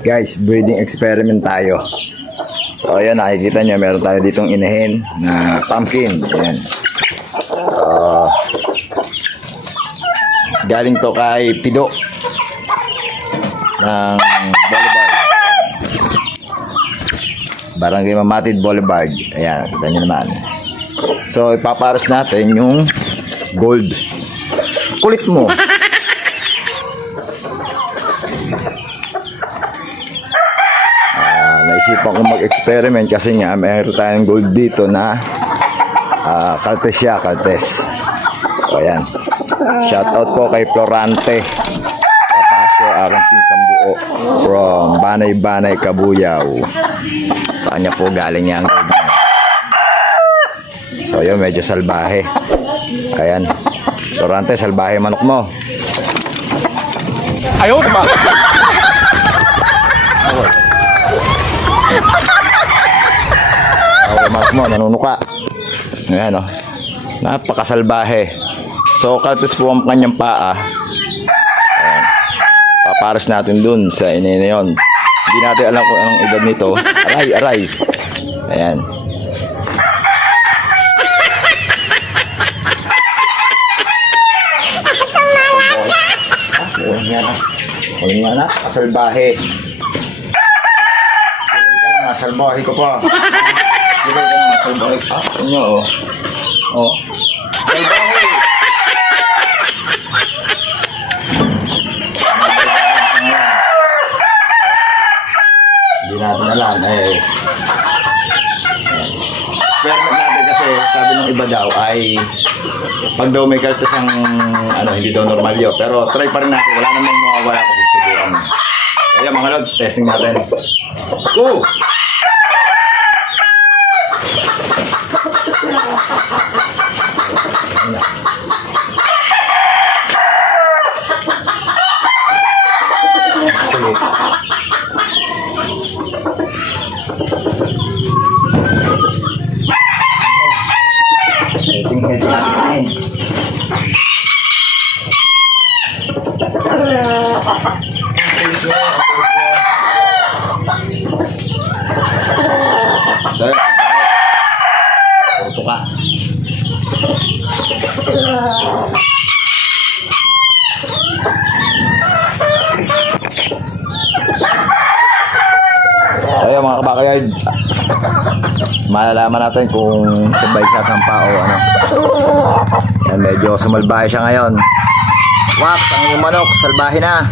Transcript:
Guys, breeding experiment tayo. So ayan, nakikita nyo, meron tayo ditong inahin na pumpkin. Ayan. Galing to kay Pido ng Boulevard, Barangay Mamatid Boulevard. Ayan, kita nyo naman. So ipaparos natin yung gold. Kulit mo. Naisipan ko mag-experiment kasi nga mayroon tayong gold dito na Caltes. O ayan. Shoutout po kay Florante Papaso, aking pinsang buo from Banay, Kabuyaw. Sa kanya po galing niya ang gold niya. So yun, medyo salbahe. Ayan. Florante, salbahe manok mo. Ayaw naman. Manok mo, nanunuka. Ayan o. Napakasalbahe. So, Caltes po ang kanyang paa. Ayan. Paparas natin dun sa inina yun. Hindi natin alam kung anong edad nito. Aray. Ayan. Huwag nga na. Kasalbahe. Salbahe ko pa. Silay ka na, salbahe. Inyo, oh. Salbahe. Hindi natin alam, Pero natin kasi, sabi ng iba daw ay pag daw may Caltes ang hindi daw normal yun. Pero try pa rin natin. Wala namang mawawala kung susubukan. Kaya mga lods, testing natin. Oh! Sir, porto ka. So yun mga kabakayard, malalaman natin kung sabay sasampa o ano. Yan, medyo sumalbahe siya ngayon. Wax, ang iyong manok, salbahe na.